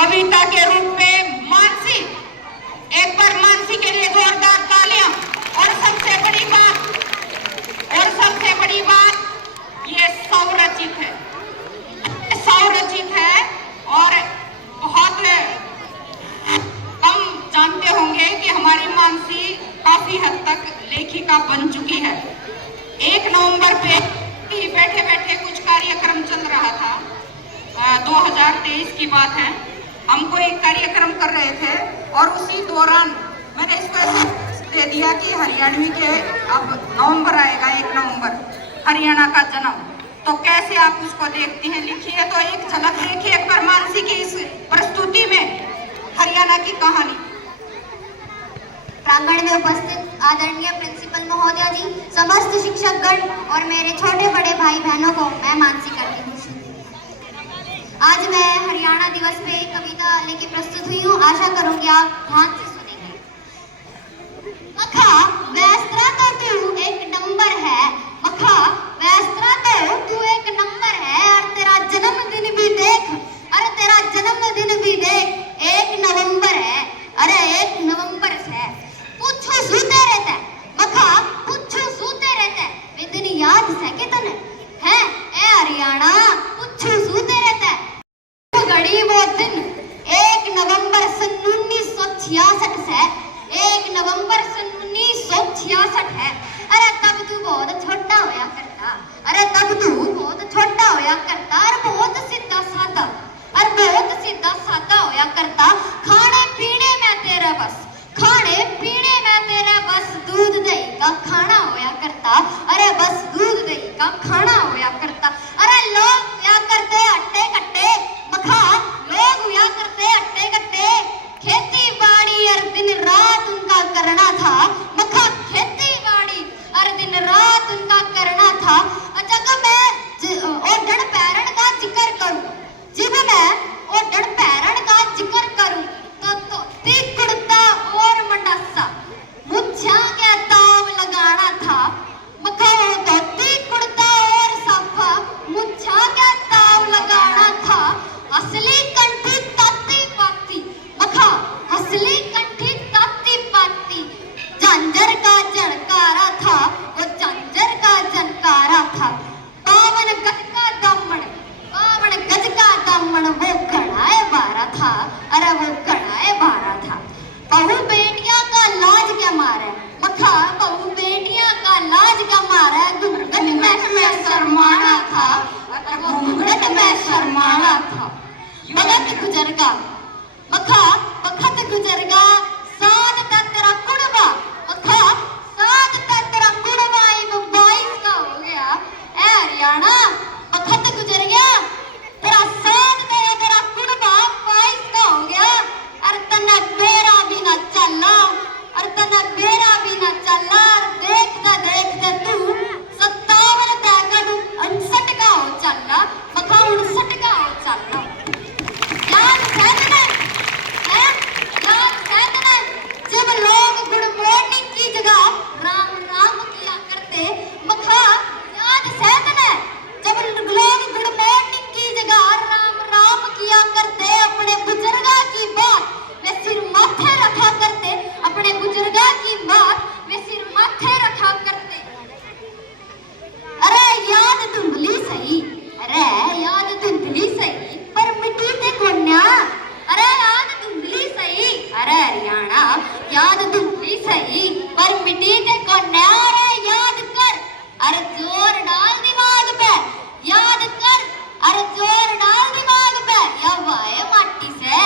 कविता के रूप में मानसी, एक बार मानसी के लिए जोरदार तालियां। और सबसे बड़ी बात ये स्वरचित है और बहुत कम जानते होंगे कि हमारी मानसी काफी हद तक लेखिका बन चुकी है। 1 नवंबर पे बैठे बैठे कुछ कार्यक्रम चल रहा था, 2023 की बात है। हम कोई कार्यक्रम कर रहे थे और उसी दौरान मैंने इसको ऐसे दे दिया कि हरियाणवी के अब नवंबर आएगा, 1 नवंबर हरियाणा का जन्म, तो कैसे आप उसको देखती हैं, लिखिए। तो एक झलक देखिए एक बार मानसी की इस प्रस्तुति में हरियाणा की कहानी। प्रांगण में उपस्थित आदरणीय प्रिंसिपल महोदया जी, समस्त शिक्षकगण और मेरे छोटे बड़े भाई बहनों को मैं मानसी करती हूँ। आज मैं हरियाणा दिवस पे कविता लेके प्रस्तुत हुई हूँ। आशा करूंगी आप ध्यान से सुनेंगे। मखा वैस्त्रा तो तू एक नंबर है, मखा वैस्त्रा तो तू एक नंबर है, और तेरा जन्मदिन भी देख, अरे तेरा जन्मदिन भी देख, 1 नवंबर है, अरे 1 नवंबर है। पूछो सूते रहता है, मखा पूछो सूते रहता है, वे दिन याद है कि तने है ए हरियाणा, पूछो सूते रहता है। घड़ी वो दिन 1 नवंबर सन 1966 से, 1 नवंबर सन 1966 है। अरे तब तू बहुत छोटा होया करता, अरे तब तू बहुत छोटा होया करता, और बहुत सीधा साधा, और बहुत सीधा साधा होया करता। खाने पीने में तेरा बस, खाने पीने में तेरा बस दूध दही का खाना होया करता, अरे बस दूध दही का खाना होया करता। अरे लोग क्या करते अट्टे कट्टे, मखा लोग हुआ करते अट्टे कट्टे, खेती बाड़ी और दिन रात उनका करना था, मखा खेती बाड़ी और दिन रात उनका करना था। जब मैं ओढ़न पैरण का जिक्र करूं, जब मैं ओढ़न पैरण का जिक्र करूं, तो ती कुर्ता और मंडासा मुझा क्या दाव लगाना था, मखा वो धोती कुर्ता और साफा मुझा क्या दाव लगाना था। असली कंठी ताती पाती, मखा असली कंठी ताती पाती, झांझर का झनकारा था, वो झांझर का झनकारा था। 52 गज का दामन, 52 गज का दामन वो कड़ाए बारा था, अरे वो कड़ाए बारा था। बहू बेटियां का लाज क्या मारे, मखा बहू बेटियां का लाज क्या मारे, घूंघट में शर्माना था, वो घूंघट में शर्माना था। वक्त गुजरगा, मखा वक्त गुजरगा, साथ का तेरा कुड़बा, मखा साथ का तेरा कुड़बा 22 का हो गया। ए हरियाणा वक्त गुजर गया, तेरा साथ तेरा कुड़बा 22 का हो गया, और तना बेरा भी ना चला, और तना बेरा भी ना चला, और देखता देखता तू 57 तक 59 का हो चला, मखा 59 का हो चला। जब लोग गुड मॉर्निंग की जगह राम राम किया करते, मखा याद सहतने, जब लोग गुड मॉर्निंग की जगह राम राम किया करते, अपने बुजुर्गा की बात वे सिर माथे रखा करते, अपने बुजुर्गा की बात वे सिर माथे रखा करते। अरे याद धुंधली सही, अरे याद धुंधली सही, पर मिट्टी ते कोन्या, अरे याद धुंधली सही, अरे हरियाणा याद धुंधली सही, पर मिट्टी ते कोन्या, अरे याद कर, अरे जोर डाल दिमाग पे, याद कर, अरे जोर डाल दिमाग पे, या वाए माटी से,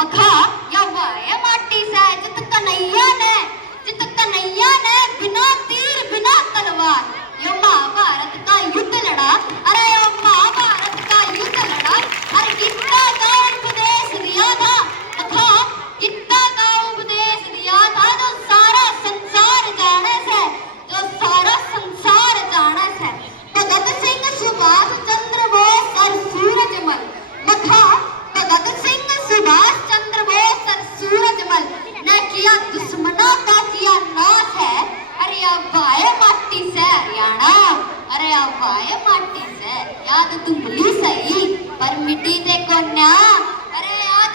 मखा या वाए माटी से, जित कन्हैया ने बिना तीर बिना तलवार यो महाभारत का युद्ध लड़ा, अरे यो महाभारत का युद्ध लड़ा, अरे गीता का उपदेश दिया था, मखा गीता का उपदेश दिया था, जो सारा संसार जाने से, जो सारा संसार जाने से। भगत सिंह सुभाष चंद्र बोस और सूरजमल, मखा भगत सिंह सुभाष चंद्र बोस और सूरजमल ने किया दुश्मनों का किया नाश है, अरे अब वाए माटी से हरियाणा, अरे अब वाए माटी से, याद धुंधली सही पर मिट्टी ते कोन्या, अरे याद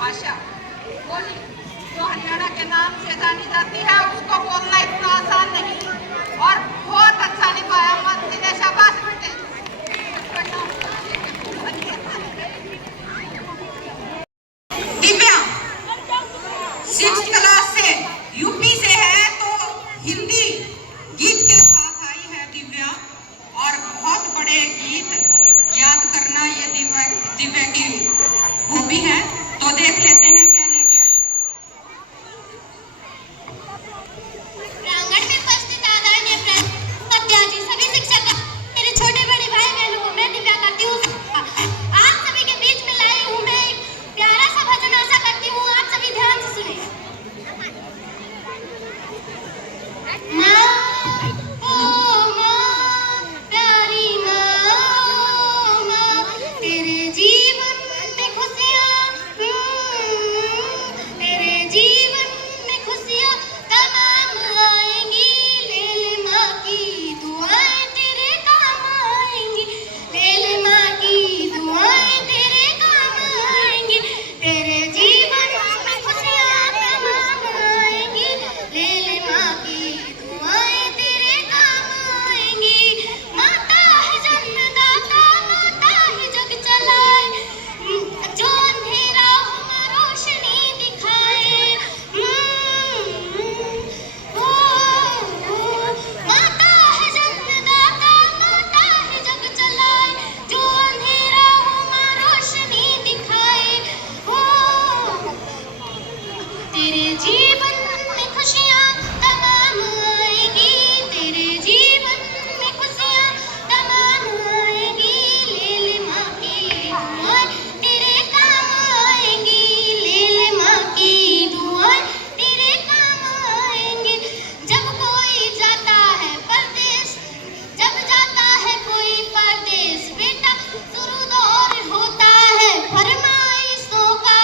भाषा बोली जो हरियाणा के नाम से जानी जाती है, उसको बोलना इतना आसान नहीं और बहुत अच्छा निभाया मंत्री ने, शाबाश बेटे। दिव्या 6th क्लास से यूपी से है, तो हिंदी गीत के साथ आई है दिव्या, और बहुत बड़े गीत याद करना ये दिव्या की हॉबी है। तो देख लेते हैं क्या लेके आई। प्रांगण में उपस्थित आदरणीय अध्यापक, सभी शिक्षक, मेरे छोटे बड़े भाई बहनों को मैं दिव्या करती हूँ। आप सभी के बीच में लाई हूँ मैं एक प्यारा सा भजन, आशा करती हूँ आप सभी ध्यान से सुने। माँ, ओ माँ, प्यारी माँ, ओ माँ, तेरे जीवन में खुशियाँ, तेरे जीवन में खुशियाँ तमाम आएंगी। ले ले माँ की दुआएं तेरे काम आएंगी। ले ले माँ की दुआएं तेरे काम आएंगी। तेरे जीवन में खुशियाँ तमाम आएंगी। ले ले माँ की दुआएं तेरे काम आएंगी। माता है जन्मदाता, माता ही जग चलाए, जो अंधेरा हो माँ रोशनी दिखाए। माता है जन्मदाता, माता ही जग चलाए, जो अंधेरा हो माँ रोशनी दिखाए। तेरे जीवन में खुशियाँ तमाम आएंगी। तेरे जीवन में खुशियाँ तमाम आएंगी। ले ले माँ की दुआएं तेरे काम आएंगी। ले ले माँ की दुआएं तेरे काम आएंगी। जब कोई जाता है परदेश, जब जाता है कोई परदेश, बेटा शुरू दौर होता है फरमाइशों का।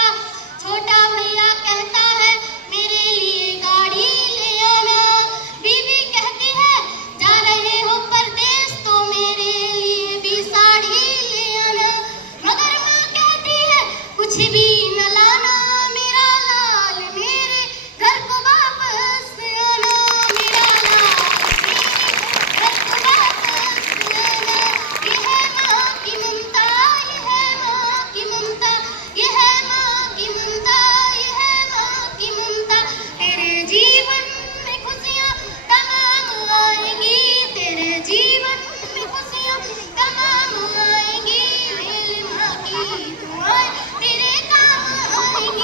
छोटा भैया कहता है मेरे लिए गाड़ी ले आना। बीवी कहती है जा रहे हो परदेश तो मेरे लिए भी साड़ी ले आना। मगर माँ कहती है कुछ भी न लाना, मेरा लाल मेरे घर को वापस आना। मेरा लाल मेरे घर को वापस आना। ये है माँ की ममता, ये है माँ की ममता, ये है माँ की ममता, ये है माँ की ममता। तेरे जीवन में खुशियाँ तमाम आएंगी। तेरे जीवन में खुशियाँ तमाम आएंगी। ले ले माँ की दुआएं तेरे काम आएंगी।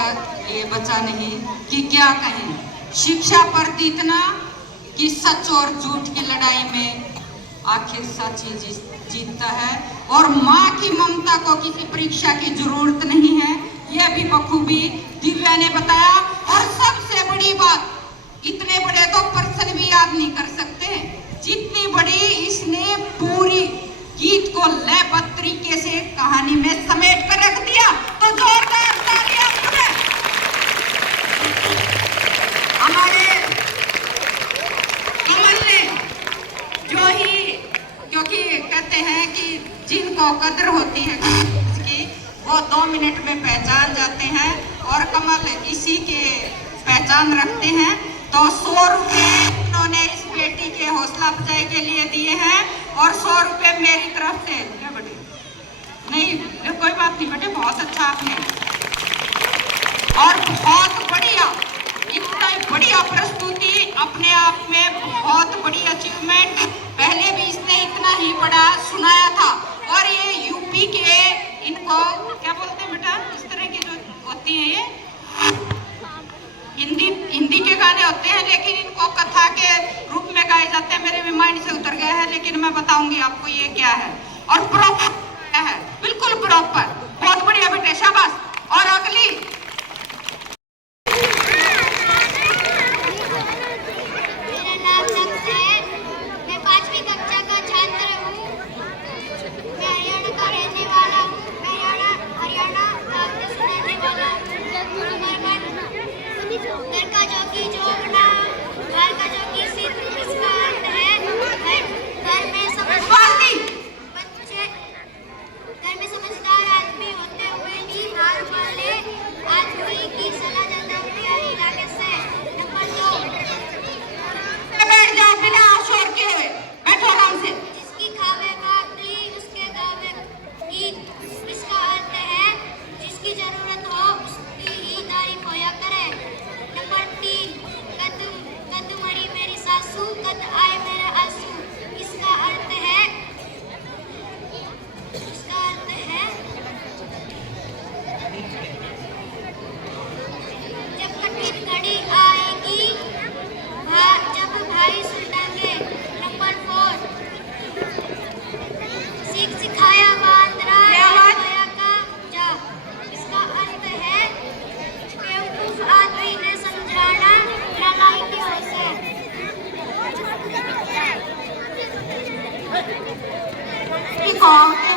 का लिए बचा नहीं कि क्या कहें। शिक्षा पर जीतना कि सच और झूठ की लड़ाई में आखिर सच ही जीतता है। और माँ की ममता को किसी परीक्षा की जरूरत नहीं है, यह भी बखूबी दिव्या ने बताया। और सबसे बड़ी बात, इतने बड़े तो पर्सन भी याद नहीं कर सकते जितनी बड़ी इसने पूरी गीत को लयबद्ध तरीके से कहानी में समेट कर रख दिया। तो जोरदार तालियां सुने हमारे कमल ने, जो ही, क्योंकि कहते हैं कि जिनको कदर होती है इसकी वो 2 मिनट में पहचान जाते हैं, और कमल इसी के पहचान रखते हैं। तो 100 रुपए उन्होंने इस बेटी के हौसला अफजाई के लिए दिए हैं, और 100 रुपए मेरी तरफ से। बेटे नहीं, कोई बात नहीं बेटे, बहुत अच्छा आपने, और बहुत बढ़िया, इतना बढ़िया प्रस्तुति, अपने आप में बहुत बड़ी अचीवमेंट। पहले भी इसने इतना ही बड़ा सुनाया था। और ये यूपी के, इनको क्या बोलते हैं बेटा, इस तरह की जो होती है, ये हिंदी के गाने होते हैं, लेकिन इनको कथा के रूप में गाए जाते हैं। मेरे भी माइंड से उतर गया है, लेकिन मैं बताऊंगी आपको ये क्या है। और प्रॉपर है, बिल्कुल प्रॉपर, बहुत बढ़िया बेटे, शाबाश। और अगली को